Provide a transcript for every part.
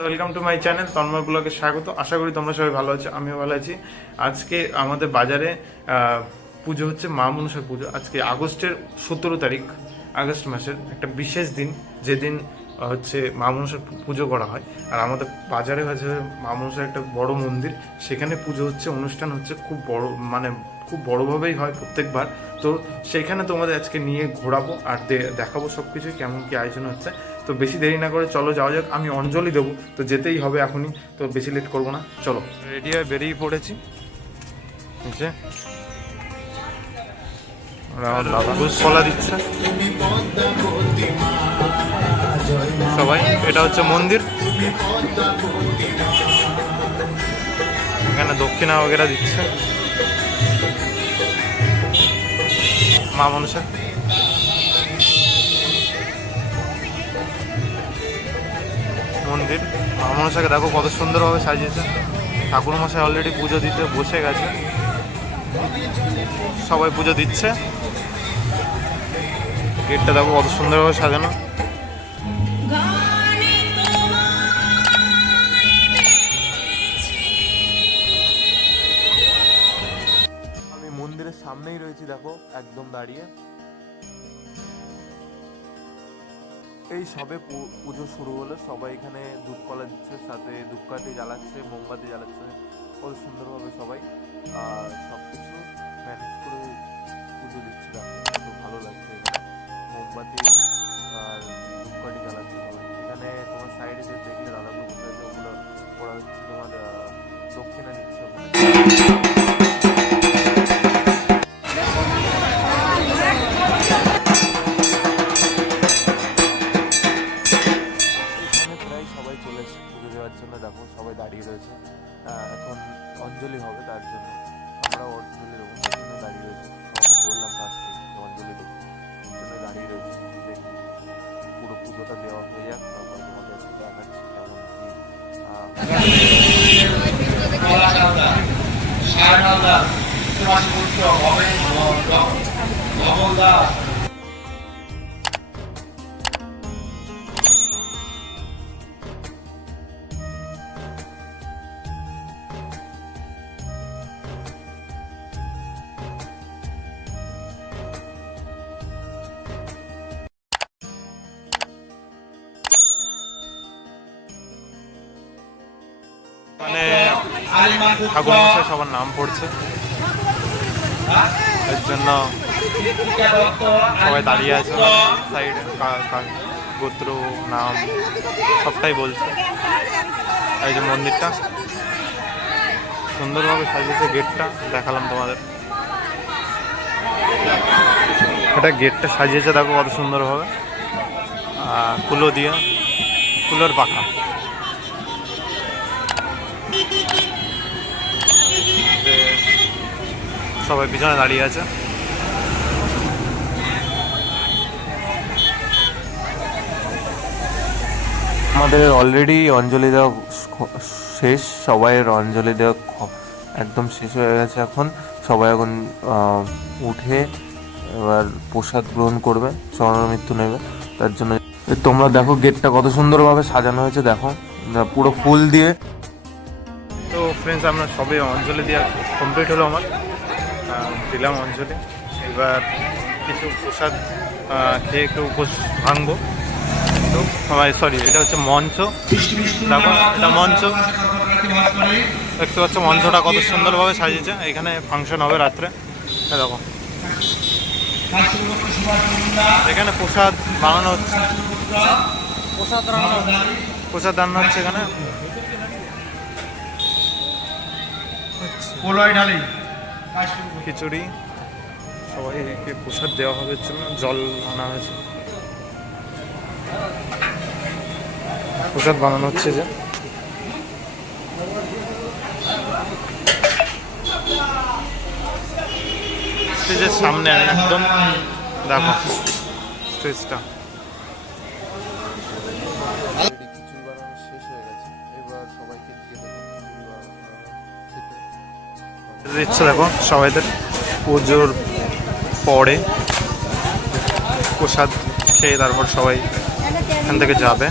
Welcome to my channel Tanmoy ব্লগে স্বাগত। আশা করি তোমরা সবাই ভালো আছো, আমিও ভালো আছি। আজকে আমাদের বাজারে পুজো হচ্ছে মা মনসা পুজো। আজকে আগস্টের সতেরো তারিখ, আগস্ট মাসের একটা বিশেষ দিন, যেদিন হচ্ছে মা মনসার পুজো করা হয়। আর আমাদের বাজারে আছে মা মনসার একটা বড় মন্দির, সেখানে পুজো হচ্ছে, অনুষ্ঠান হচ্ছে খুব বড় মানে খুব বড়োভাবেই হয় প্রত্যেকবার। তো সেইখানে তোমাদের আজকে নিয়ে ঘোরাবো আর দেখাবো সব কিছু কেমন কি আয়োজন হচ্ছে। তো বেশি দেরি না করে চলো যাওয়া যাক। আমি অঞ্জলি দেবো। তো যেতেই হবে এখনই। তো বেশি লেট করব না। চলো। রেডি হয়ে বেরিয়ে পড়েছি। নিচে। কলা দিচ্ছে। সবাই এটা হচ্ছে মন্দির। এখানে দক্ষিণা বগেরা দিচ্ছে। মা মনসা। মন্দির। মনসাকে দেখো কত সুন্দরভাবে সাজিয়েছে। ঠাকুর মশাই অলরেডি পুজো দিতে বসে গেছে। সবাই পুজো দিচ্ছে। গেটটা দেখো কত সুন্দরভাবে সাজানো। আমি মন্দিরের সামনেই রয়েছি, দেখো, একদম দাঁড়িয়ে। এই সবে পুজো শুরু হলো। সবাই এখানে ধূপকলা দিচ্ছে, সাথে ধূপকাঠি জ্বালাচ্ছে, মোমবাতি জ্বালাচ্ছে। কত সুন্দরভাবে সবাই আর সব কিছু ম্যানেজ করে পুজো দিচ্ছে। ভালো লাগছে মোমবাতি সারনান্দা তোমার পুত্র হবে ভবনদা মানে ঠাকুর মশাই সবার নাম পড়ছে। এর জন্য সবাই দাঁড়িয়ে আছে সাইডে গোত্র, নাম, সবটাই বলছে। এই যে মন্দিরটা, সুন্দরভাবে সাজিয়েছে গেটটা, দেখালাম তোমাদের। এটা গেটটা সাজিয়েছে, দেখো কত সুন্দরভাবে। কুলো দিয়ে, কুলোর পাখা। সবাই পিছনে দাঁড়িয়ে আছে। আমাদের অলরেডি অঞ্জলি দেওয়া শেষ সবাইয়ের অঞ্জলি দেওয়া একদম শেষ হয়ে গেছে এখন। সবাই এখন উঠে এবার প্রসাদ গ্রহণ করবে মৃত্যু নেবে তার জন্য তোমরা দেখো গেটটা কত সুন্দরভাবে সাজানো হয়েছে দেখো। পুরো ফুল দিয়ে। তো ফ্রেন্ডস আমরা সবে অঞ্জলি দেওয়া কমপ্লিট হলো আমার। দিলাম অঞ্জলি। এবার কিছু প্রসাদ খেয়ে একটু উপোস ভাঙবো। তো সবাই সরি এটা হচ্ছে মঞ্চ। দেখো এটা মঞ্চ। দেখতে পাচ্ছ মঞ্চটা কত সুন্দরভাবে সাজিয়েছে। এখানে ফাংশন হবে রাত্রে। এই দেখো। এখানে প্রসাদ বানানো হচ্ছে। প্রসাদ রান্না প্রসাদ রান্না হচ্ছে এখানে। খিচুড়ি। সবাইকে প্রসাদ দেওয়া হবে। জন্য জল আনা হয়েছে। প্রসাদ বানানো হচ্ছে যে। সামনে একদম, দেখো, স্টেজটা। দিচ্ছে দেখো সবাইদের। পুজোর পরে প্রসাদ খেয়ে তারপর সবাই এখান থেকে যাবে।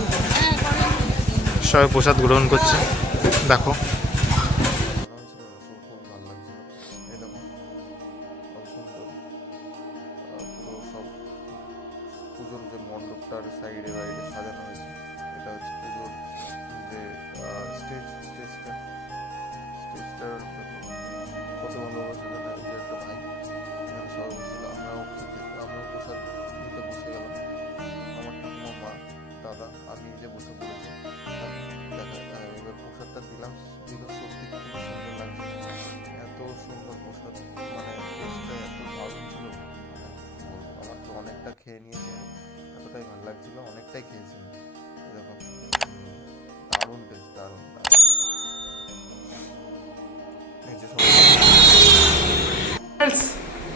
সবাই প্রসাদ গ্রহণ করছে। দেখো। সাজানো হয়েছে এটা হচ্ছে পুজোর যে স্টেজ স্টেজটা স্টেজটার খেয়ে নিয়েছি। এতটাই ভালো লাগছিল, অনেকটাই খেয়েছি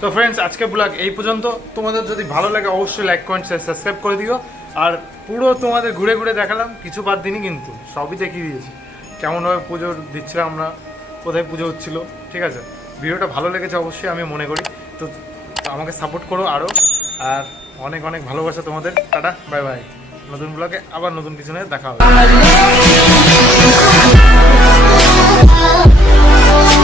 তো ফ্রেন্ডস আজকে ব্লগ এই পর্যন্ত। তোমাদের যদি ভালো লাগে, অবশ্যই লাইক কমেন্ট সাবস্ক্রাইব করে দিও। আর পুরো তোমাদের ঘুরে ঘুরে দেখালাম, কিছু বাদ দিনই কিন্তু, সবই দেখিয়ে দিয়েছি। কেমনভাবে পুজো দিচ্ছিলাম আমরা, কোথায় পুজো হচ্ছিল, ঠিক আছে? ভিডিওটা ভালো লেগেছে, অবশ্যই আমি মনে করি। তো আমাকে সাপোর্ট করো আরও। আর অনেক অনেক ভালোবাসা তোমাদের। Tata, bye bye. নতুন ব্লগে আবার নতুন কিছু নিয়ে দেখা হবে।